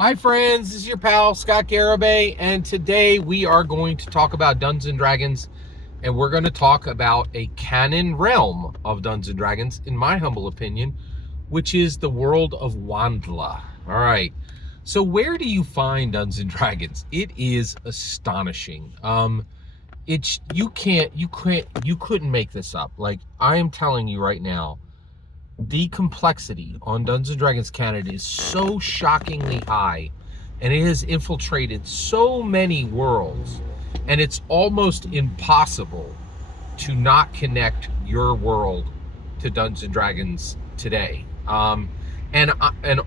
Hi friends, this is your pal Scott Garibay, and today we are going to talk about Dungeons and Dragons, and we're going to talk about a canon realm of Dungeons and Dragons, in my humble opinion, which is the world of Wondla. All right, so where do you find Dungeons and Dragons? It is astonishing. It's you couldn't make this up. Like, I am telling you right now, the complexity on Dungeons and Dragons canon is so shockingly high, and it has infiltrated so many worlds, and it's almost impossible to not connect your world to Dungeons and Dragons today. And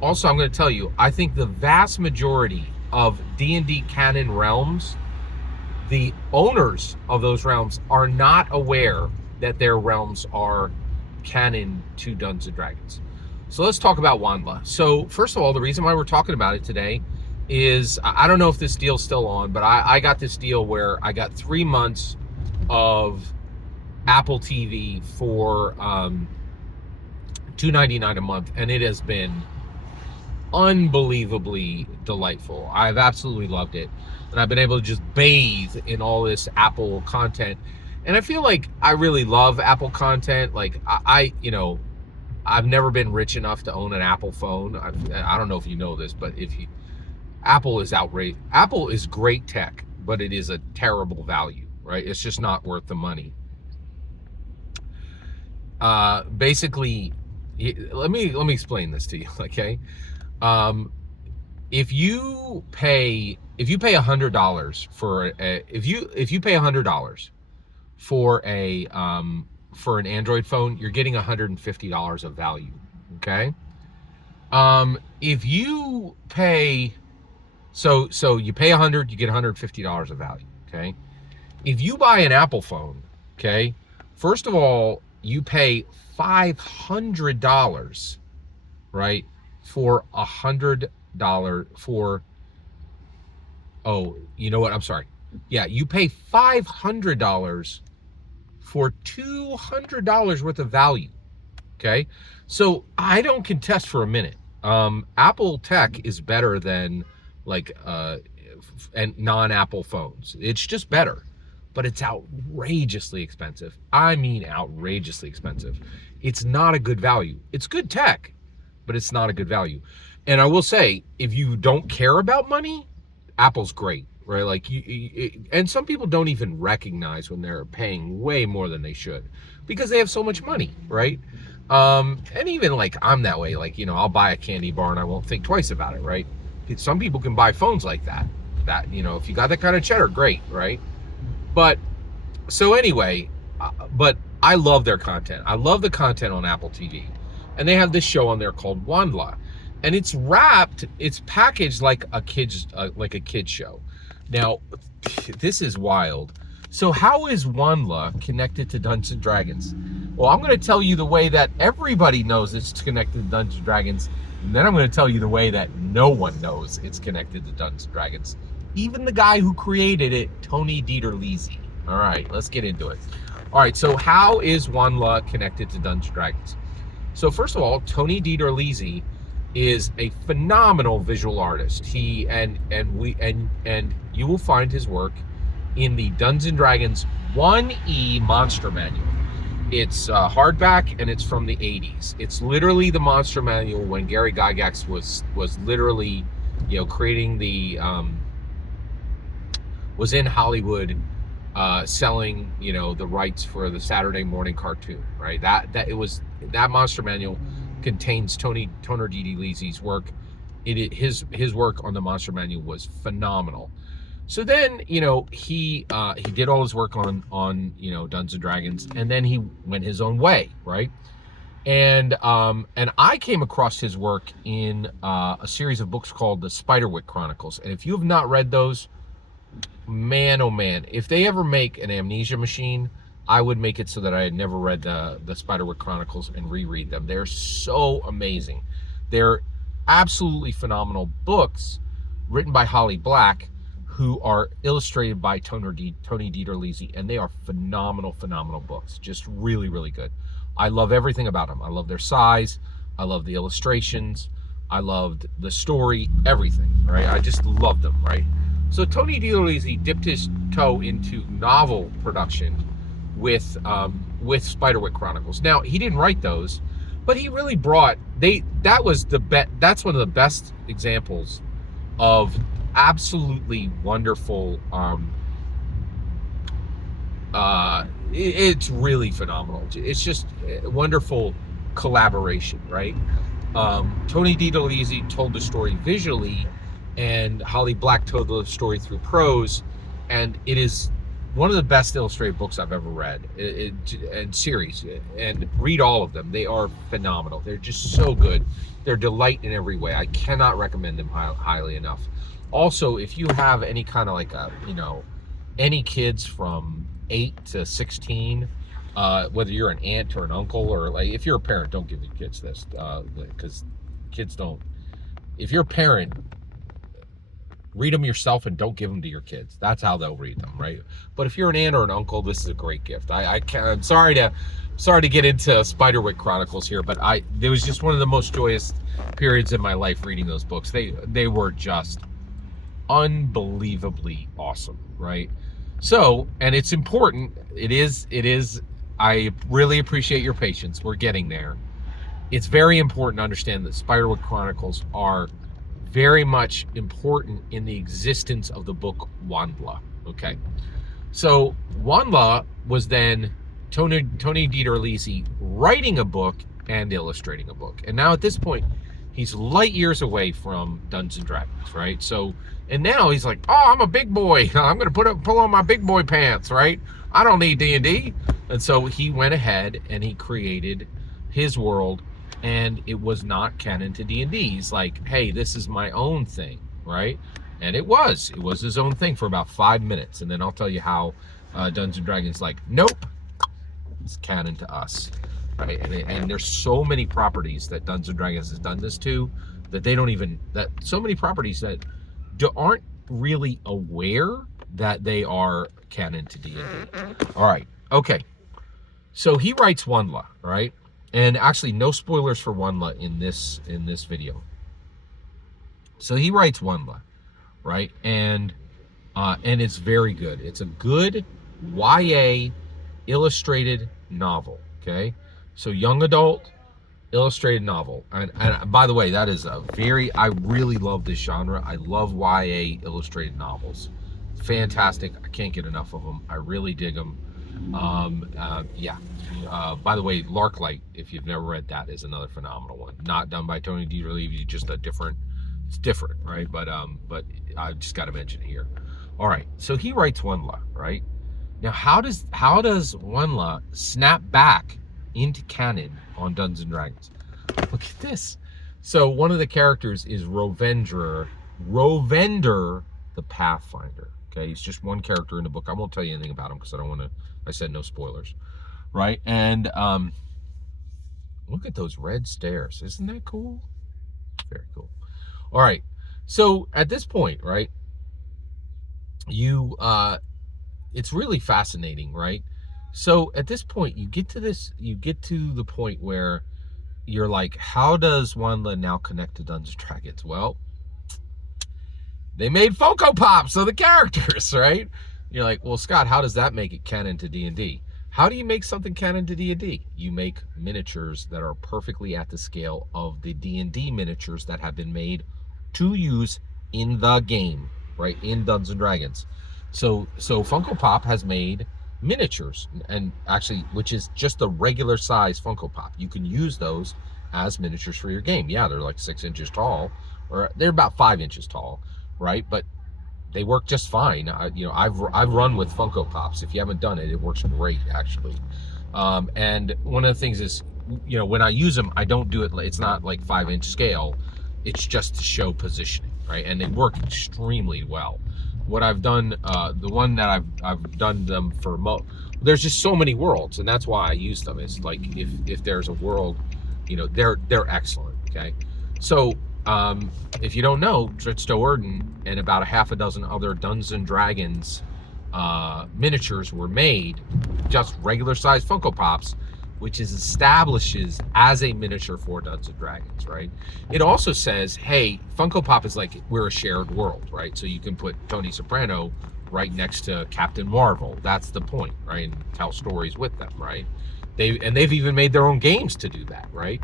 also, I'm going to tell you, I think the vast majority of D&D canon realms, the owners of those realms are not aware that their realms are canon to Dungeons and Dragons. So let's talk about Wondla. So first of all, the reason why we're talking about it today is I don't know if this deal's still on, but I got this deal where I got 3 months of Apple TV for $2.99 a month, and it has been unbelievably delightful. I've absolutely loved it, and I've been able to just bathe in all this Apple content. And I feel like I really love Apple content. Like I've never been rich enough to own an Apple phone. I don't know if you know this, but Apple is outrageous. Apple is great tech, but it is a terrible value, right? It's just not worth the money. Basically, let me explain this to you, okay? Um, if you pay $100 for if you pay $100 for an Android phone, you're getting $150 of value. Okay. If you pay so you pay 100, you get $150 of value. Okay. If you buy an Apple phone, okay, first of all, you pay $500, right, for $100 for, oh, you know what? I'm sorry. Yeah, you pay $500 for $200 worth of value. Okay. So I don't contest for a minute. Apple tech is better than like and non-Apple phones. It's just better, but it's outrageously expensive. I mean, outrageously expensive. It's not a good value. It's good tech, but it's not a good value. And I will say, if you don't care about money, Apple's great, right? Like and some people don't even recognize when they're paying way more than they should because they have so much money, right? And even like I'm that way. Like, I'll buy a candy bar and I won't think twice about it, right? Some people can buy phones like that. If you got that kind of cheddar, great, right? But so anyway, but I love their content. I love the content on Apple TV, and they have this show on there called Wondla, and it's packaged like a kid's show. Now, this is wild. So how is Wondla connected to Dungeons and Dragons? Well, I'm going to tell you the way that everybody knows it's connected to Dungeons and Dragons, and then I'm going to tell you the way that no one knows it's connected to Dungeons and Dragons. Even the guy who created it, Tony DiTerlizzi. All right, let's get into it. All right, so how is Wondla connected to Dungeons and Dragons? So first of all, Tony DiTerlizzi is a phenomenal visual artist. He and you will find his work in the Dungeons and Dragons 1E Monster Manual. It's hardback, and it's from the 80s. It's literally the Monster Manual when Gary Gygax was literally, creating the was in Hollywood, selling, the rights for the Saturday morning cartoon, right? That Monster Manual contains Tony DiTerlizzi's work. His work on the Monster Manual was phenomenal. So then, he did all his work on Dungeons and Dragons, and then he went his own way, right? And I came across his work in a series of books called the Spiderwick Chronicles. And if you have not read those, man, oh man, if they ever make an Amnesia machine, I would make it so that I had never read the Spiderwick Chronicles and reread them. They're so amazing. They're absolutely phenomenal books written by Holly Black, who are illustrated by Tony DiTerlizzi, and they are phenomenal books. Just really, really good. I love everything about them. I love their size. I love the illustrations. I loved the story, everything. right? I just love them, right? So Tony DiTerlizzi dipped his toe into novel production with Spiderwick Chronicles. Now, he didn't write those, but he really brought that's one of the best examples of absolutely wonderful. It's really phenomenal. It's just a wonderful collaboration, right? Tony DiTerlizzi told the story visually, and Holly Black told the story through prose, and it is one of the best illustrated books I've ever read, and series, and read all of them. They are phenomenal. They're just so good. They're a delight in every way. I cannot recommend them highly enough. Also, if you have any kind of like any kids from 8 to 16, whether you're an aunt or an uncle, or like if you're a parent, don't give your kids this, because kids don't. If you're a parent, read them yourself and don't give them to your kids. That's how they'll read them, right? But if you're an aunt or an uncle, this is a great gift. I'm sorry to get into Spiderwick Chronicles here, but it was just one of the most joyous periods in my life reading those books. They were just unbelievably awesome, right? So, and it's important. It is. I really appreciate your patience. We're getting there. It's very important to understand that Spiderwick Chronicles are very much important in the existence of the book Wondla. Okay, so Wondla was then Tony DiTerlizzi writing a book and illustrating a book, and now at this point he's light years away from Dungeons and Dragons, right? So, and now he's like, oh, I'm a big boy. I'm gonna pull on my big boy pants, right? I don't need D&D. And so he went ahead and he created his world, and it was not canon to D&D. He's like, hey, this is my own thing, right? And it was his own thing for about 5 minutes, and then I'll tell you how Dungeons and Dragons like, nope, it's canon to us, right? And there's so many properties that Dungeons and Dragons has done this to that they don't even, that so many properties that aren't really aware that they are canon to D&D. All right, okay. So he writes Wondla, right? And actually, no spoilers for Wondla in this video. So he writes Wondla, right? And it's very good. It's a good YA illustrated novel. Okay, so young adult illustrated novel. And by the way, that is I really love this genre. I love YA illustrated novels. Fantastic. I can't get enough of them. I really dig them. Yeah. By the way, Larklight, if you've never read that, is another phenomenal one. Not done by Tony DiTerlizzi, just it's different, right? But I just got to mention it here. All right. So he writes Wondla, right? Now, how does Wondla snap back into canon on Dungeons and Dragons? Look at this. So one of the characters is Rovender the Pathfinder. Okay, he's just one character in the book. I won't tell you anything about him because I said no spoilers, right? And look at those red stairs. Isn't that cool? Very cool. All right. So at this point, right, it's really fascinating, right? So at this point, you get to the point where you're like, how does Wondla now connect to Dungeons & Dragons? Well, they made Funko Pops of the characters, right? You're like, well, Scott, how does that make it canon to D&D? How do you make something canon to D&D? You make miniatures that are perfectly at the scale of the D&D miniatures that have been made to use in the game, right? In Dungeons and Dragons. So Funko Pop has made miniatures, and actually, which is just a regular size Funko Pop. You can use those as miniatures for your game. Yeah, they're like 6 inches tall, or they're about 5 inches tall, right? But they work just fine. I've run with Funko Pops. If you haven't done it, it works great, actually. And one of the things is, when I use them, I don't do it. It's not like 5-inch scale. It's just to show positioning, right? And they work extremely well. What I've done, the one that I've done them for, there's just so many worlds, and that's why I use them. It's like if there's a world, they're excellent. Okay, so if you don't know, Dritsto Erden and about a half a dozen other Dungeons and Dragons miniatures were made, just regular size Funko Pops, which is establishes as a miniature for Dungeons and Dragons, right? It also says, hey, Funko Pop is like, we're a shared world, right? So you can put Tony Soprano right next to Captain Marvel. That's the point, right? And tell stories with them, right? They've even made their own games to do that, right?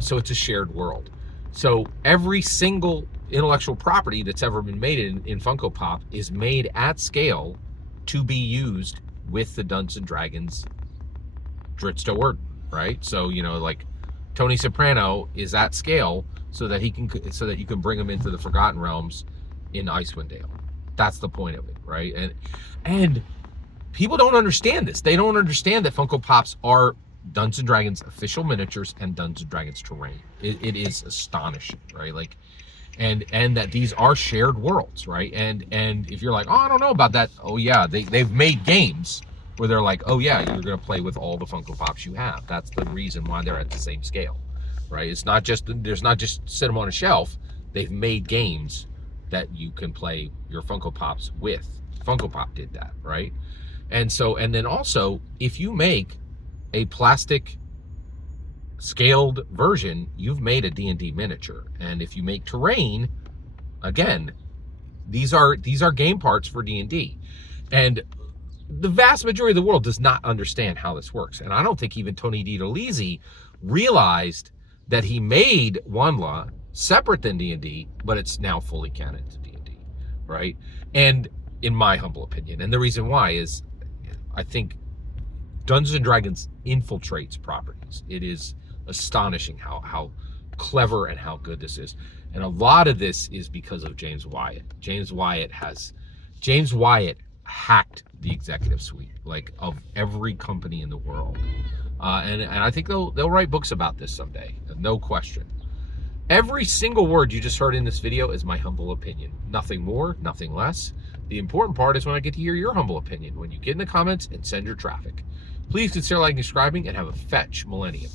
So it's a shared world. So every single intellectual property that's ever been made in Funko Pop is made at scale to be used with the Dungeons and Dragons Dritz word, right? So, you know, like Tony Soprano is at scale so that you can bring him into the Forgotten Realms in Icewind Dale. That's the point of it, right? And people don't understand this. They don't understand that Funko Pops are Dungeons and Dragons official miniatures and Dungeons and Dragons terrain. It is astonishing, right? Like, and that these are shared worlds, right? And if you're like, oh, I don't know about that. Oh yeah, they've made games where they're like, oh yeah, you're gonna play with all the Funko Pops you have. That's the reason why they're at the same scale, right? It's not just sit them on a shelf. They've made games that you can play your Funko Pops with. Funko Pop did that, right? And then also, if you make a plastic scaled version, you've made a D&D miniature. And if you make terrain, again, these are game parts for D&D. And the vast majority of the world does not understand how this works. And I don't think even Tony DiTerlizzi realized that he made Wondla separate than D&D, but it's now fully canon to D&D, right? And in my humble opinion, and the reason why is I think Dungeons and Dragons infiltrates properties. It is astonishing how clever and how good this is. And a lot of this is because of James Wyatt. James Wyatt hacked the executive suite, like, of every company in the world. And I think they'll write books about this someday, no question. Every single word you just heard in this video is my humble opinion. Nothing more, nothing less. The important part is when I get to hear your humble opinion, when you get in the comments and send your traffic. Please consider liking, subscribing, and have a fetch millennium.